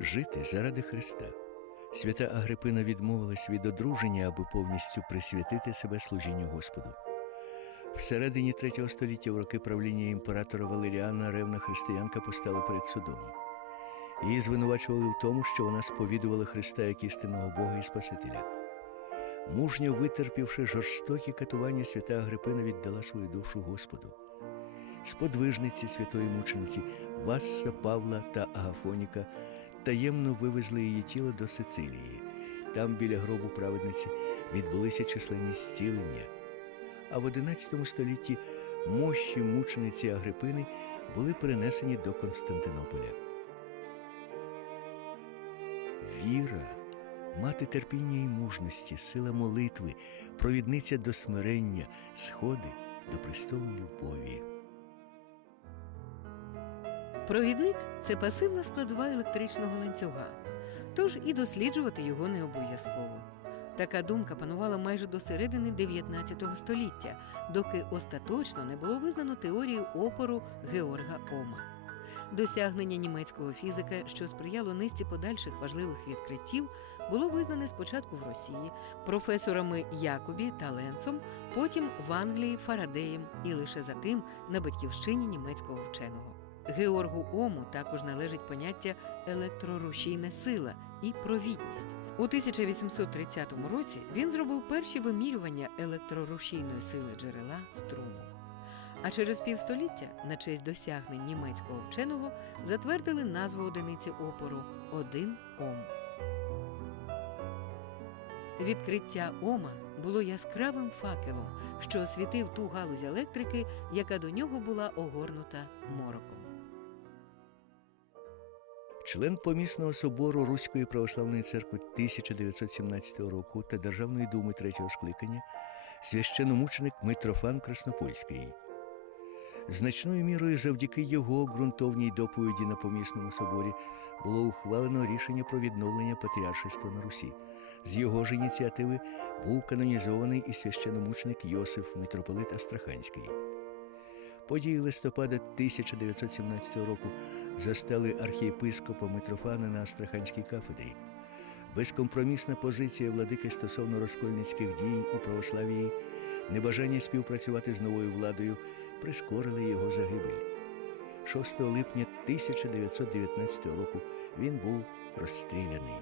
Жити заради Христа. Свята Агрипина відмовилась від одруження, аби повністю присвятити себе служінню Господу. Всередині третього століття в роки правління імператора Валеріана ревна християнка постала перед судом. Її звинувачували в тому, що вона сповідувала Христа як істинного Бога і Спасителя. Мужньо витерпівши жорстокі катування, свята Агрипина віддала свою душу Господу. Сподвижниці святої мучениці Васса, Павла та Агафоніка таємно вивезли її тіло до Сицилії. Там, біля гробу праведниці, відбулися численні зцілення. А в XI столітті мощі мучениці Агрипини були перенесені до Константинополя. Віра, мати терпіння і мужності, сила молитви, провідниця до смирення, сходи до престолу любові. Провідник це пасивна складова електричного ланцюга, тож і досліджувати його не обов'язково. Така думка панувала майже до середини 19 століття, доки остаточно не було визнано теорію опору Георга Ома. Досягнення німецького фізика, що сприяло низці подальших важливих відкриттів, було визнане спочатку в Росії професорами Якобі та Ленцом, потім в Англії Фарадеєм і лише за тим на батьківщині німецького вченого. Георгу Ому також належить поняття електрорушійна сила і провідність. У 1830 році він зробив перші вимірювання електрорушійної сили джерела струму. А через півстоліття на честь досягнень німецького вченого затвердили назву одиниці опору 1 Ом. Відкриття Ома було яскравим факелом, що освітив ту галузь електрики, яка до нього була огорнута мороком. Член помісного собору Руської православної церкви 1917 року та Державної думи третього скликання священомученик Митрофан Краснопольський. Значною мірою завдяки його ґрунтовній доповіді на помісному соборі було ухвалено рішення про відновлення патріаршества на Русі. З його ж ініціативи був канонізований і священомученик Йосиф митрополит Астраханський. Події листопада 1917 року застали архієпископа Митрофана на Астраханській кафедрі. Безкомпромісна позиція владики стосовно розкольницьких дій у православії, небажання співпрацювати з новою владою прискорили його загибель. 6 липня 1919 року він був розстріляний.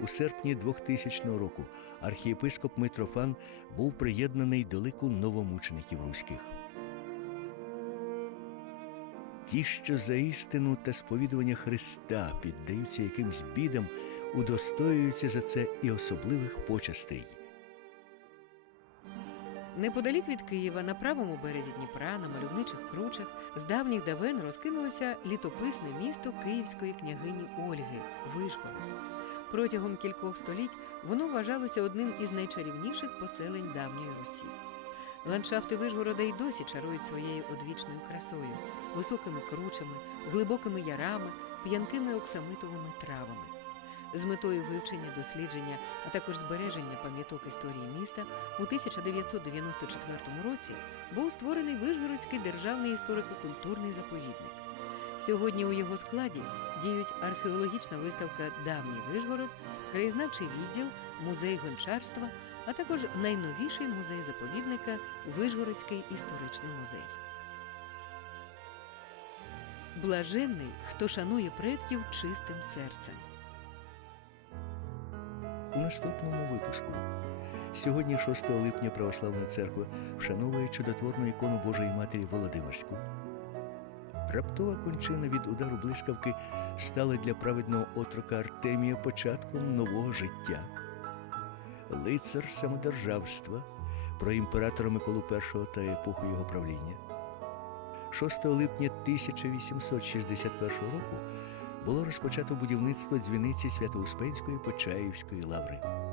У серпні 2000 року архієпископ Митрофан був приєднаний до лику новомучеників руських. Ті, що за істину та сповідування Христа піддаються якимсь бідам, удостоюються за це і особливих почестей. Неподалік від Києва, на правому березі Дніпра, на мальовничих кручах, з давніх давен розкинулося літописне місто Київської княгині Ольги Вишгород. Протягом кількох століть воно вважалося одним із найчарівніших поселень давньої Русі. Ландшафти Вишгорода й досі чарують своєю одвічною красою, високими кручами, глибокими ярами, п'янкими оксамитовими травами. З метою вивчення, дослідження, а також збереження пам'яток історії міста у 1994 році був створений Вишгородський державний історико-культурний заповідник. Сьогодні у його складі діють археологічна виставка Давній Вишгород, краєзнавчий відділ, музей гончарства, а також найновіший музей заповідника Вишгородський історичний музей. Блаженний, хто шанує предків чистим серцем. У наступному випуску. Сьогодні, 6 липня, Православна церква вшановує чудотворну ікону Божої Матері Володимирську. Раптова кончина від удару блискавки стала для праведного отрока Артемія початком нового життя. Лицар самодержавства про імператора Миколу І та епоху його правління. 6 липня 1861 року було розпочато будівництво дзвіниці Свято-Успенської Почаївської лаври.